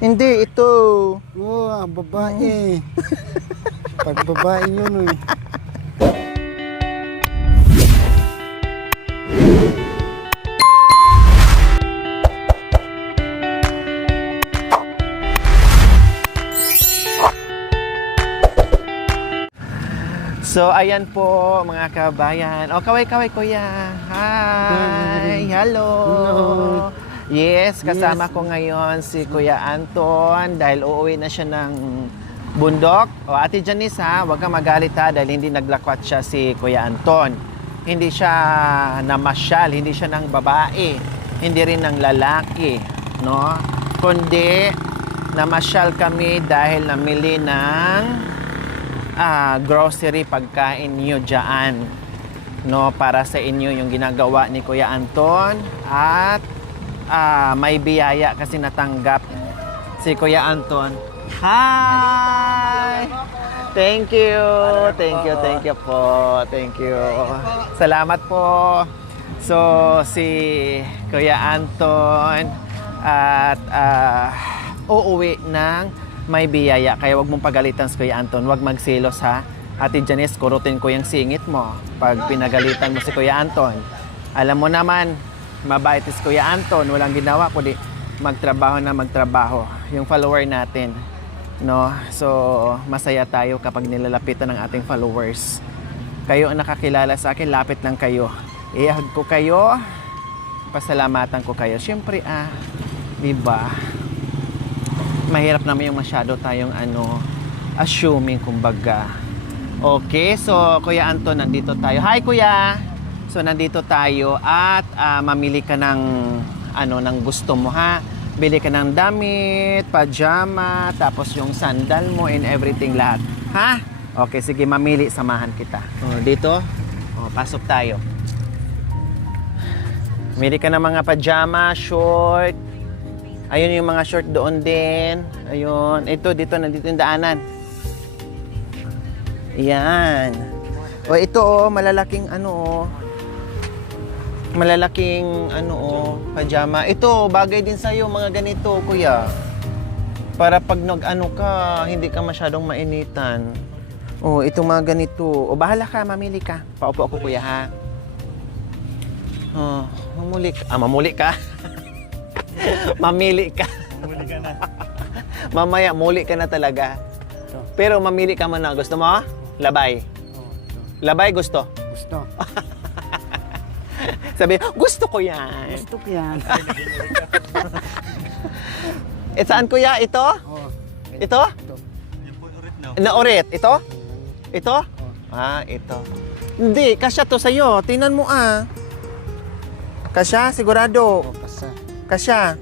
Hindi, ito. Oo, babae. Pag babae yun eh. So, ayan po mga kabayan. O, kaway-kaway kuya. Hi! Hello! Yes, kasama ko ngayon si Kuya Anton dahil uuwi na siya ng bundok. O, Ate Janice ha, huwag kang magalit ha dahil hindi naglakwat siya si Kuya Anton. Hindi siya namasyal, hindi siya ng babae, hindi rin ng lalaki, no? Kundi namasyal kami dahil namili ng grocery pagkain niyo dyan, no, para sa inyo yung ginagawa ni Kuya Anton at may biyaya kasi natanggap si Kuya Anton. Hi! Thank you po. Thank you. Salamat po. So, si Kuya Anton at uuwi ng may biyaya, kaya wag mong pagalitan si Kuya Anton, wag magselos ha. Ate Janice, kurutin ko yung singit mo pag pinagalitan mo si Kuya Anton. Alam mo naman, mabait si Kuya Anton, walang ginawa kundi magtrabaho na magtrabaho. Yung follower natin, no? So, masaya tayo kapag nilalapitan ng ating followers. Kayo ang nakakilala sa akin, lapit lang kayo. Ihag ko kayo, pasalamatan ko kayo. Siyempre, diba? Mahirap naman yung masyado tayong assuming kumbaga. Okay, so Kuya Anton, nandito tayo. Hi Kuya! So nandito tayo at mamili ka ng ng gusto mo ha. Bili ka ng damit, pajama, tapos yung sandal mo and everything lahat. Ha? Okay, sige, mamili, samahan kita. Dito, pasok tayo. Mamili ka ng mga pajama, short. Ayun yung mga short doon din. Ayun. Ito, nandito yung daanan. Ayan. O ito, malalaking malalaking pajama. Ito, bagay din sa'yo, mga ganito, kuya. Para pag ka, hindi ka masyadong mainitan. O, ito mga ganito. O, bahala ka, mamili ka. Paupo ako, kuya, ha? Mamuli ka. Mamuli ka? Mamili ka. Muli ka na. Mamaya, muli ka na talaga. Pero mamili ka muna. Gusto mo? Labay. Labay, gusto? Gusto. Sabi, gusto ko yan. Gusto ko yan. Saan kuya? Ito? Oo. Ito? Ito. Naurit. Ito? Ito? Ito. Hindi, kasya to sa'yo. Tingnan mo Kasya? Sigurado. Oo, pasa. Kasya.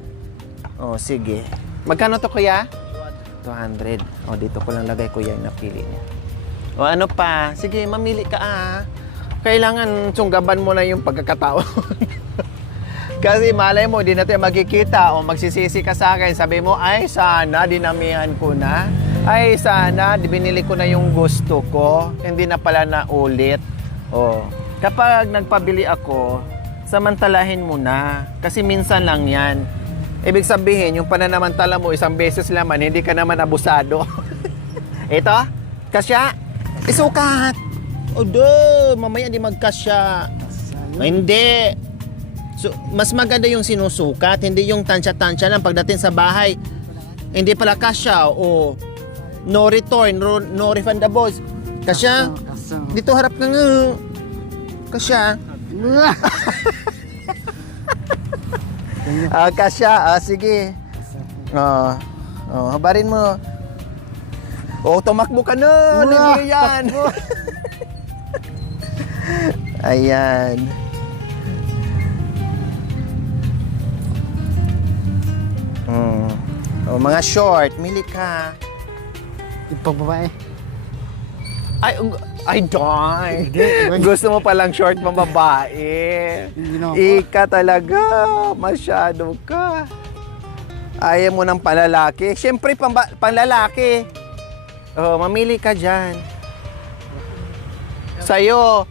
Sige. Magkano to kuya? 200. Dito ko lang lagay kuya yung napili niya. Ano pa? Sige, mamili ka Kailangan sunggaban mo na yung pagkakataon. Kasi malay mo, di natin magkikita o magsisisi ka sa akin. Sabi mo, ay sana, dinamihan ko na. Ay sana, binili ko na yung gusto ko. Hindi na pala na ulit. Kapag nagpabili ako, samantalahin mo na. Kasi minsan lang yan. Ibig sabihin, yung pananamantala mo, isang beses naman, hindi ka naman abusado. Ito, kasya, isukat. Mamaya di magkasya. Hindi. So, mas maganda yung sinusukat, hindi yung tansya-tansya lang pagdating sa bahay. Hindi pala kasya, no return, no refundables. Kasya, dito harap ka nga. Kasya. Kasya, sige. Habarin mo. Tumakbo ka na. Libre yan. Ayan. Mga short, mili ka. Yung pagbabae. Ay, darn. Gusto mo palang short pang babae. Ika talaga. Masyado ka. Ayaw mo ng panlalaki. Siyempre, panlalaki. Mamili ka dyan. Sa'yo.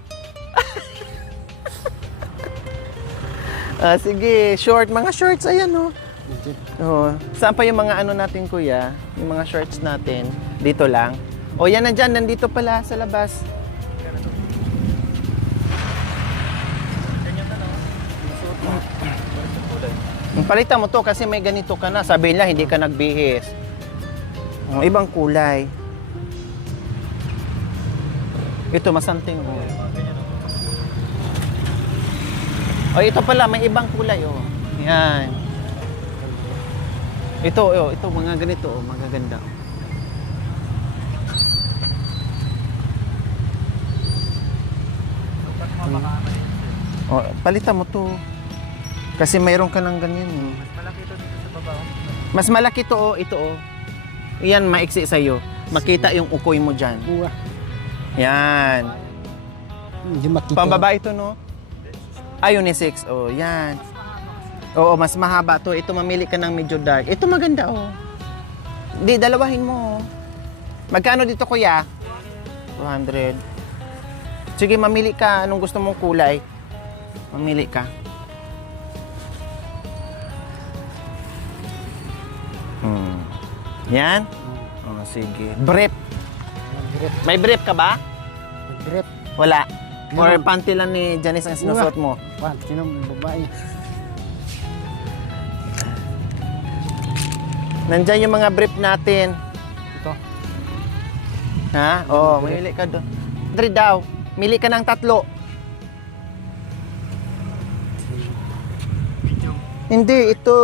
Sige, short. Mga shorts, ayan Legit. Oo. Saan pa yung mga ano natin, kuya? Yung mga shorts natin? Dito lang? O yan nandyan, nandito pala sa labas. Palitan mo to kasi may ganito ka na. Sabi nila, hindi ka nagbihis. O, ibang kulay. Ito, masanting. O, ito pala, may ibang kulay. O. Yan. Ito, mga ganito. O, magaganda. O, palitan mo to. Kasi mayroon ka ng ganyan. Eh. Malaki ito dito sa baba. Mas malaki to, oh, ito, oh. Yan, maiksi sa'yo. Makita yung ukoy mo dyan. Uwa. Yan. Hindi makita. Pambaba ito, no? Unisex. Oh, yan. Oo, mas mahaba to. Ito, mamili ka ng medyo dark. Ito maganda, oh. Di, dalawahin mo, oh. Magkano dito, kuya? 200. Sige, mamili ka. Anong gusto mong kulay? Mamili ka. Yan? Oh, sige. Brief. Grip. May brief ka ba? Grip. Wala. Or Meron. panty lang ni Janice ang sinusuot mo? Pan, sino babae? Nandyan yung mga brief natin. Ito. Ha? Oo, mamili ka doon. 3 daw. Mili ka ng 3. Hindi, ito.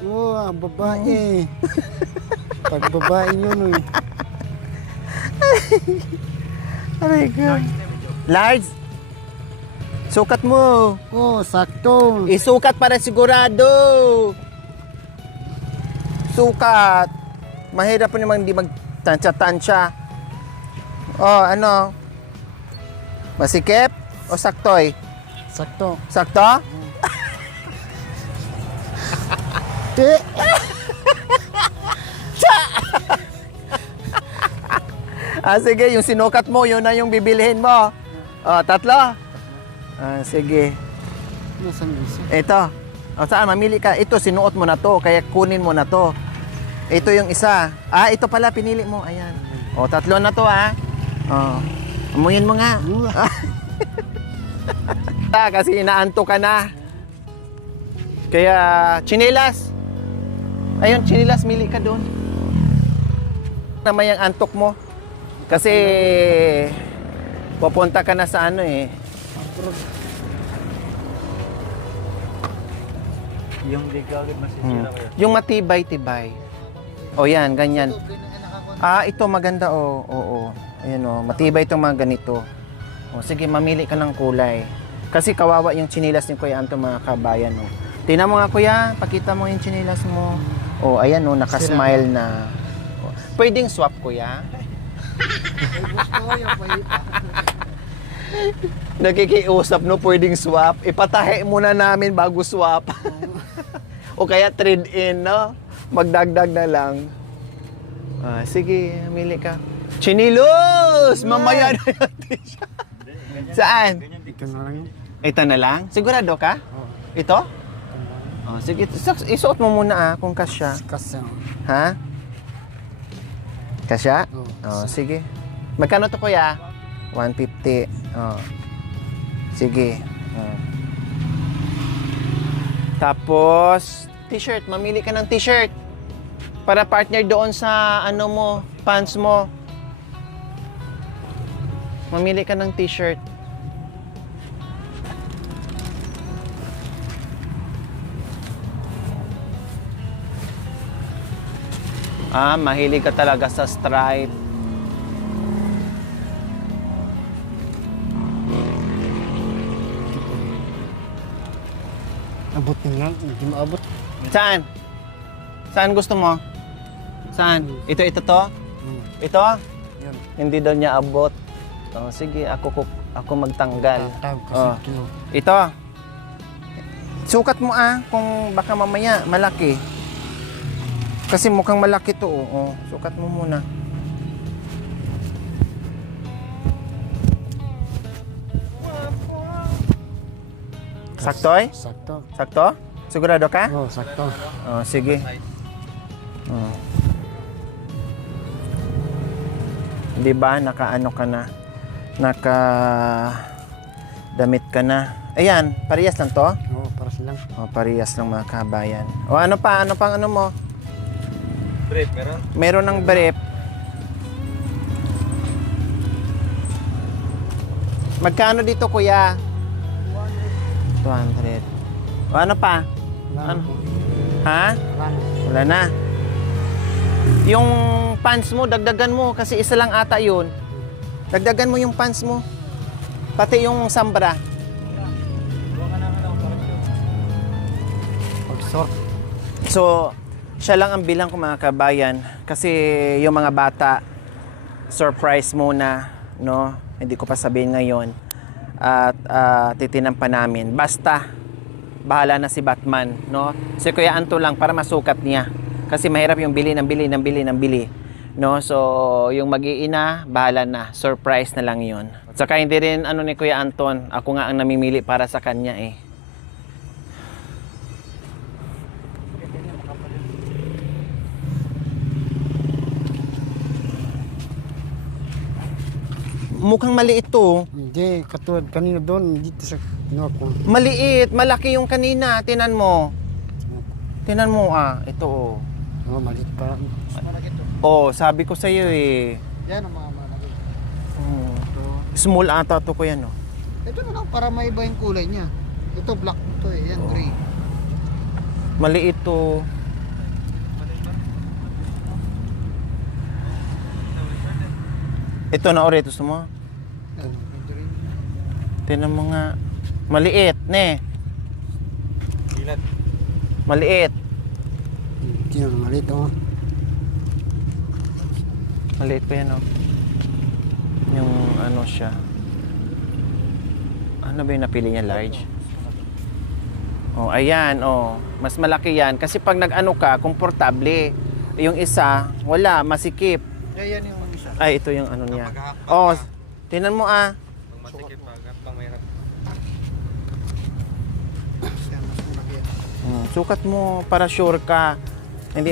Oh, babae. Pag babae yun, Aray ka. Large? Sukat mo. Oh, sakto. Isukat para sigurado. Sukat. Mahirap po naman hindi magtansya-tansya. Oh, ano? Masikip o saktoy? Sakto. Sakto? Te. Sige, yung sinukat mo, yun na yung bibilhin mo. 3? Sige. Nasaan isa? Ito. Saan? Mamili ka. Ito, sinuot mo na to, kaya kunin mo na to. Ito yung isa. Ito pala, pinili mo. Ayan. 3 na to, amuyin mo nga. Kasi inaanto ka na. Kaya, chinilas. Ayun, chinilas, mili ka doon. Naman yung antok mo. Kasi, pupunta ka na sa ano eh. Yung ligagad masisira kayo. Yung matibay-tibay. O yan, ganyan. Ito maganda, oo. Ayan o, matibay itong mga ganito. O, sige, mamili ka ng kulay. Kasi kawawa yung chinilas ni Kuya Anto, mga kabayan. O. Tingnan mo nga, Kuya, pakita mo yung chinilas mo. O, ayan o, nakasmile na. O, pwedeng swap, Kuya? Nakikiusap, no? Pwedeng swap. Ipatahe muna namin bago swap. O kaya trade-in, no? Magdagdag na lang. Sige, mili ka. Chinilos! Mamaya na yung t-shirt. Saan? Ito na lang yun. Ito na lang? Sigurado ka? Oo. Ito? Sige, isuot mo muna kung kasya. Kasi, Ha? Kasya? Oo. Sige. Magkano to, Kuya? 150. Sige. Tapos, t-shirt. Mamili ka ng t-shirt. Para partner doon sa ano mo, pants mo. Mamili ka ng t-shirt. Mahilig ka talaga sa stripe. abutin lang. Hindi maabot. Saan? Saan gusto mo? Saan? Ito to? Ito? Yan. Hindi daw niya abot. Sige, ako magtanggal. Tawag kasi kilo. Ito. Sukat mo kung baka mamaya malaki. Kasi mukhang malaki to. Sukat mo muna. Saktoy? Sakto. Sakto? Sigurado ka? Oh, sakto. Oh, sige. Oh. Di ba, nakaano ka na? Naka damit ka na. Ayan, parehas lang to? Oo, para silang. Oh, parehas lang mga kabayan. O ano pa? Ano pang ano mo? Brief, meron? Meron ng brief. Magkano dito, kuya? 200. O ano pa? Wala Ano? na po. Ha? Wala na. Wala na. Yung pants mo, dagdagan mo kasi isa lang ata yun. Dagdagan mo yung pants mo. Pati yung sambra. Pag-sort. So, siya lang ang bilang ko mga kabayan kasi yung mga bata surprise muna, no? Hindi ko pa sabihin ngayon at titinan pa namin. Basta bahala na si Batman, no? Si Kuya Anto lang para masukat niya. Kasi mahirap yung bili ng bili, no? So, yung mag-iina, bahala na. Surprise na lang 'yon. Saka hindi rin ano ni Kuya Anton, ako nga ang namimili para sa kanya eh. Mukhang maliit to. Hindi, katulad kanina doon, dito sa kinuha ko. Maliit, malaki yung kanina. Tinan mo. Tinan mo ito oh. Oo, maliit pa. Oh, sabi ko sa iyo eh. Yan ang mga malaki. Oh. Small ata to ko yan oh. Ito na lang, para maiba yung kulay niya. Ito black ito eh, yan gray. Maliit to. Ito na oretos mo. Yan, gray. Tinan mo nga. Maliit, ne. Ilan? Maliit. Yan, maliit oh. Maliit pa yan oh. Yung ano siya. Ano ba yung napili niya, large? Oh, ayan, oh. Mas malaki yan. Kasi pag nag-ano ka, komportable. Yung isa, wala, masikip. Yan yung isa. Ay, ito yung ano niya. Oh, tinan mo Pag masikip, pag mahirap. Yan, mas malaki yan. Sukat mo para sure ka. Hindi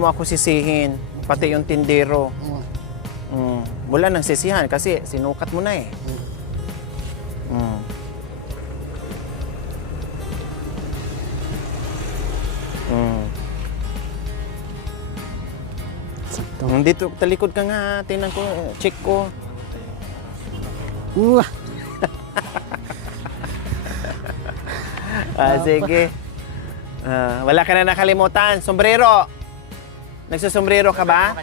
mo ako sisihin. Pati yung tindero. Oo. Wala nang sisihan kasi sinukat mo na eh. Sakto. Dito, talikod ka nga. Tingnan ko, check ko. Sige. Wala ka na nakalimutan. Sombrero. Nagsusombrero ka ba?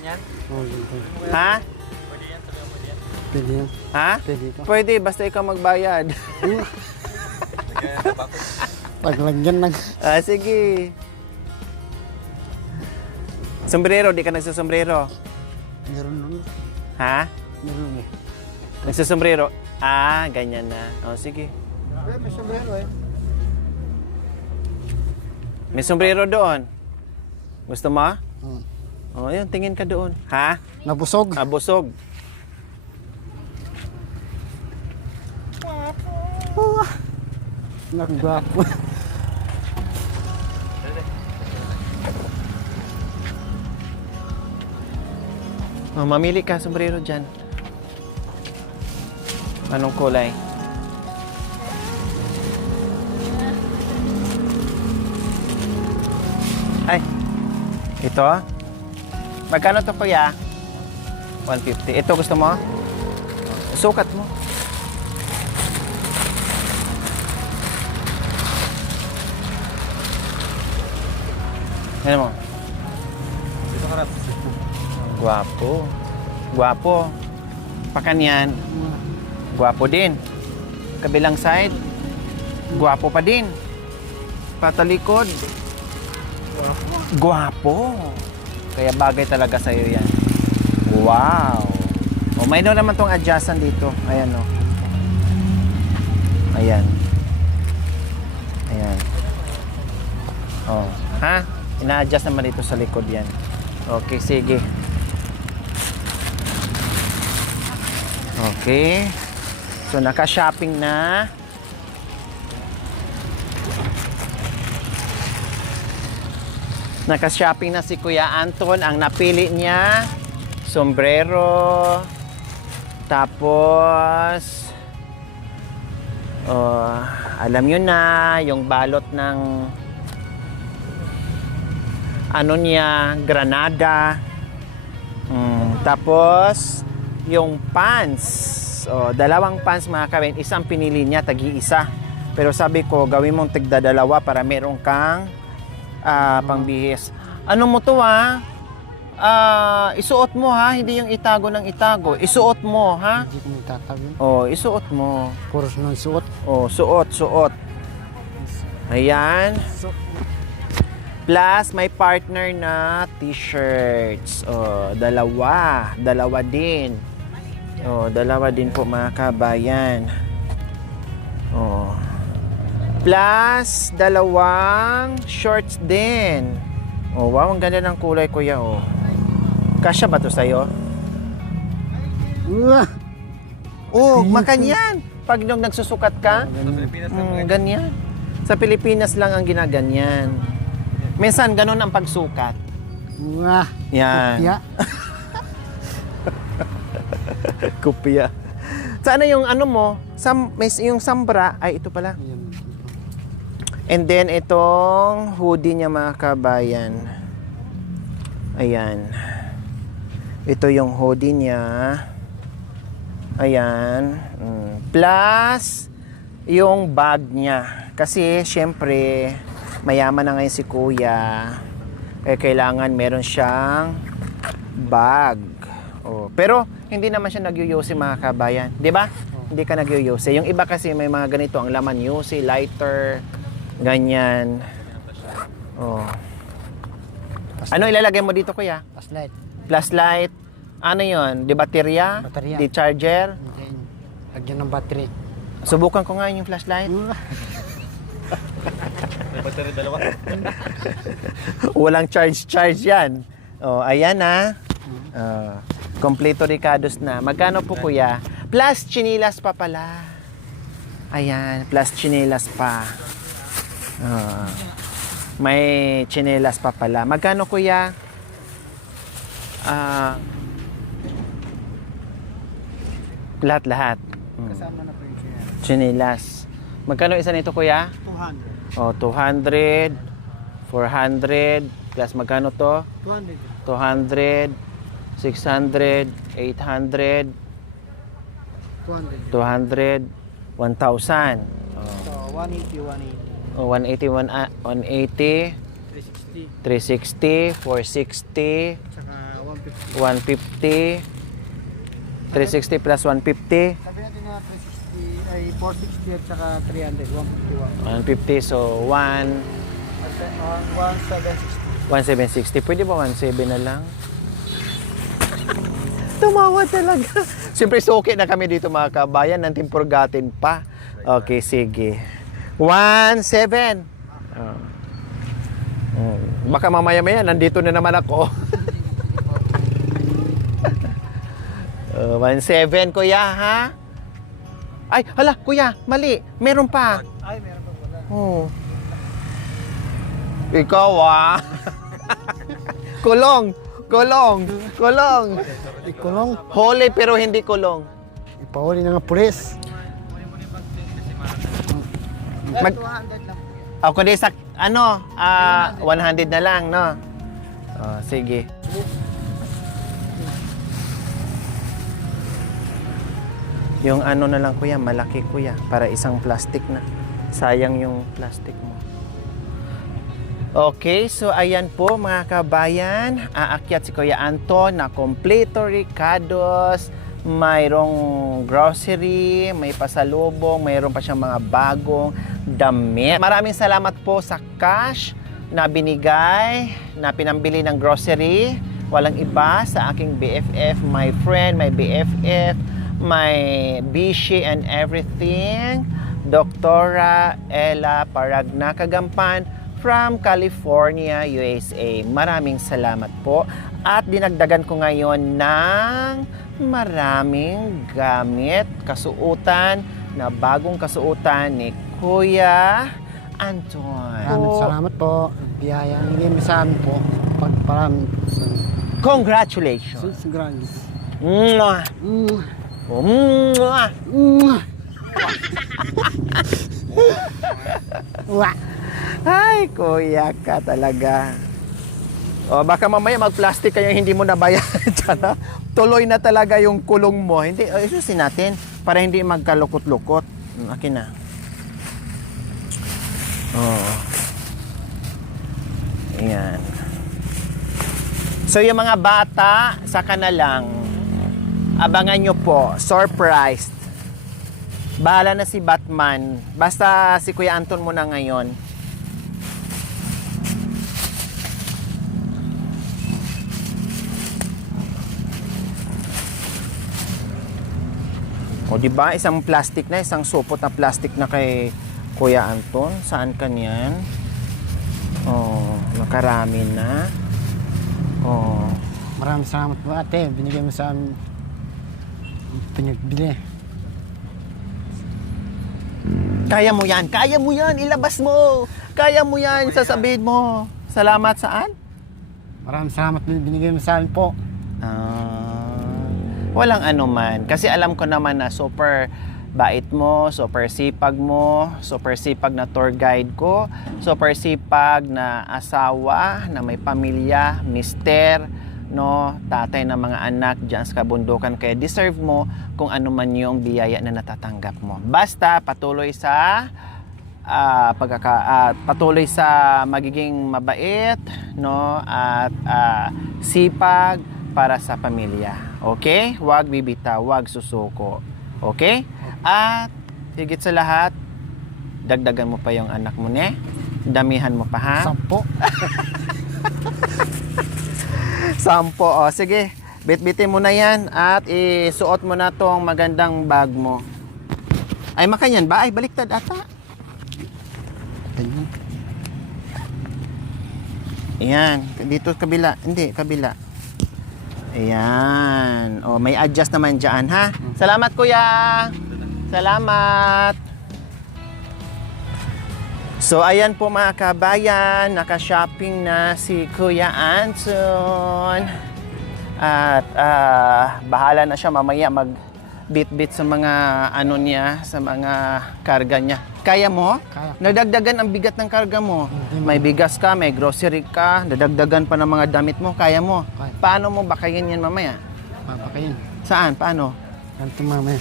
Oo, ganito. Ha? Pwede yan. Ha? Pwede pa. Pwede, basta ikaw magbayad. Paglagyan lang. Sige. Sombrero, di ka nagsusombrero. Meron nun. Ha? Meron eh. Nagsusombrero. Ganyan na. Sige. May sombrero eh. May sombrero doon. Gusto mo? Oo. Yun, tingin ka doon. Ha? Nabusog. Busog. Nagwapo. Mamili ka sombrero dyan. Anong kulay? Ay, ito? Magkano to kuya? 150. Ito gusto mo? Sukat mo. Ano mo? Dito ka na. Guwapo. Guwapo. Pakanyan. Guwapo din. Kabilang side. Guwapo pa din. Patalikod. Guwapo. Kaya bagay talaga sa'yo yan. Wow. May naman tong adjustan dito. Ayan o. Ayan. Ayan. Ha? Ina-adjust naman dito sa likod yan. Okay, sige. Okay. So, naka-shopping na. Naka-shopping na si Kuya Anton. Ang napili niya, sombrero. Tapos, alam nyo na, yung balot ng ano niya, granada. Tapos, yung pants. Dalawang pants mga kabin. Isang pinili niya, tagi-isa. Pero sabi ko, gawin mong tigdadalawa para meron kang pangbihis. Ano mo to isuot mo ha, hindi yung itago ng itago. Isuot mo ha. Hindi ko magtatawin. Isuot mo. Puros ng suot. Suot. Ayan. Plus, may partner na t-shirts. Dalawa din. Dalawa din po mga kabayan. Plus, dalawang shorts din. Wow, ang ganda ng kulay, kuya. Kasya ba to sa'yo? Makanyan. Pag nung nagsusukat ka, Sa Pilipinas lang mga ganyan. Sa Pilipinas lang ang ginaganyan. Minsan, ganun ang pagsukat. Yan. Kopya. Kopya. Sana yung ano mo, yung sambra, ay ito pala. Ayan. And then, itong hoodie niya mga kabayan. Ayan. Ito yung hoodie niya. Ayan. Plus, yung bag niya. Kasi, syempre, mayaman na ngayon si kuya. Kailangan meron siyang bag. Pero, hindi naman siya nagyuyusi mga kabayan. Di ba? Hindi ka nagyuyusi. Yung iba kasi may mga ganito ang laman. Yusi, lighter, ganyan. Ano ilalagay mo dito kuya? Flashlight. Flashlight. Ano yon? Di baterya? Baterya. Di charger? Then, lagyan ng battery. Subukan ko nga yung flashlight. May battery dalawa. Walang charge yan. Ayan na. Kompleto Ricardos na. Magkano po kuya? Plus chinilas pa pala. Ayan, plus chinilas pa. May chinelas pa pala. Magkano kuya? Lahat. Kasama na po yung Chinelas. Magkano isa nito kuya? 200. 200, 400, plus magkano to? 200. 200, 600, 800, 200, 1,000. So, 180. 180, 180, 360. 360, 460, Saka 150, 150. 360 plus 150, Sabi natin na 360 ay 460 at saka 300. 150, 151. so 1760. 1,760. Pwede ba 1,700 na lang? Tumawa talaga. Siyempre, suki na kami dito mga kabayan. Nantin purgatin pa. Okay, sige. 1,700. Baka mamaya-maya, nandito na naman ako. 1,700, kuya, ha? Ay, hala, kuya, mali. Meron pa. Ay, meron pa pala. Ikaw, kulong. Ikulong. Holy pero hindi kulong. Ipahuli ng pulis. Mag 200 lang. kundi sa 100 na lang, no? Sige. Yung ano na lang kuya, malaki kuya, para isang plastic na. Sayang yung plastic mo. Okay, so ayan po mga kabayan, aakyat si Kuya Anton na kompleto Ricardos, mayroong grocery, may pasalubong, mayroon pa siyang mga bagong damit. Maraming salamat po sa cash na binigay, na pinambili ng grocery. Walang iba sa aking BFF, my friend, my BFF, my bishi and everything, Doktora Ella Paragna Kagampan from California, USA. Maraming salamat po. At dinagdagan ko ngayon ng maraming gamit, kasuotan, na bagong kasuotan ni Kuya Anton. Salamat po. biyaya nigay mo sa amin po. Pagparami po sa Congratulations! grandes. Mwah! Mwah! Ay, kuya ka talaga. O, baka mamaya mag-plastic kayo hindi mo nabayaran dyan, ha? Tuloy na talaga yung kulong mo. Hindi, isusin natin para hindi magkalukot-lukot. Akin na. Oo. Ayan. So, yung mga bata, saka na lang. Abangan nyo po. Surprised. Bahala na si Batman. Basta si Kuya Anton muna ngayon. O di ba isang plastic na, isang supot na plastic na kay Kuya Anton. Saan ka niyan? Oh, nakarami na. Oh. Maraming salamat po ate. Binigay mo sa amin pinagbili. Kaya mo yan, kaya mo yan, ilabas mo. Kaya mo yan, sasabihin mo. Salamat saan? Maraming salamat binigay mo sa amin po. Walang ano man. Kasi alam ko naman na super bait mo, super sipag mo, super sipag na tour guide ko, super sipag na asawa, na may pamilya, mister, no, tatay ng mga anak dyan sa kabundukan. Kaya deserve mo kung ano man yung biyaya na natatanggap mo. Basta patuloy sa patuloy sa magiging mabait, no, at sipag para sa pamilya. Okay? Huwag bibitaw, huwag susuko. Okay? At higit sa lahat, dagdagan mo pa yung anak mo, ne? Damihan mo pa, ha? 10. 10. O, sige. Bit-bitin mo na yan at isuot mo na tong magandang bag mo. Ay, makanyan ba? Ay, baliktad ata. Ayan. Dito kabila. Hindi, kabila. Ayan. O, may adjust naman dyan, ha? Salamat, kuya. Salamat. So, ayan po mga kabayan. Naka-shopping na si Kuya Anton. At bahala na siya mamaya mag-bit-bit sa mga ano niya, sa mga karga niya. Kaya mo? Kaya. Nadagdagan ang bigat ng karga mo. Hindi mo. May bigas ka, may grocery ka, nadagdagan pa ng mga damit mo. Kaya mo? Kaya. Paano mo bakayin yan mamaya? Babakayin. Saan? Paano? Ganito mamaya.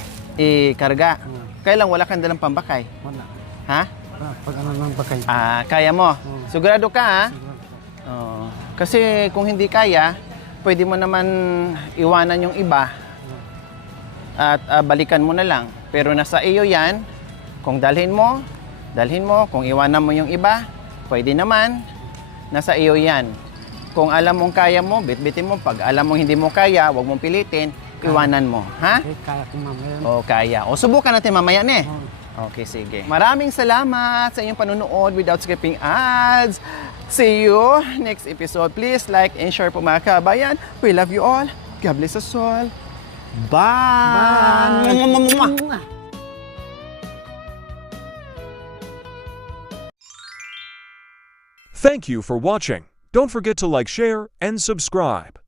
Karga. Kailan wala kang dalang pambakay? Wala. Ha? Pag ano naman bakay. Kaya mo? Oo. Sigurado ka, ha? Sigurado po. Oo. Kasi kung hindi kaya, pwede mo naman iwanan yung iba at balikan mo na lang. Pero nasa iyo yan. Kung dalhin mo. Kung iwanan mo yung iba, pwede naman. Nasa iyo yan. Kung alam mong kaya mo, bitbitin mo. Pag alam mong hindi mo kaya, huwag mong pilitin, iwanan mo. Ha? Okay, kaya ko mamaya. O kaya. O subukan natin mamaya, ne? Oo. Okay, sige. Maraming salamat sa inyong panonood without skipping ads. See you next episode. Please like and share po mga kabayan. We love you all. God bless us all. Bye! Bye. Thank you for watching. Don't forget to like, share, and subscribe.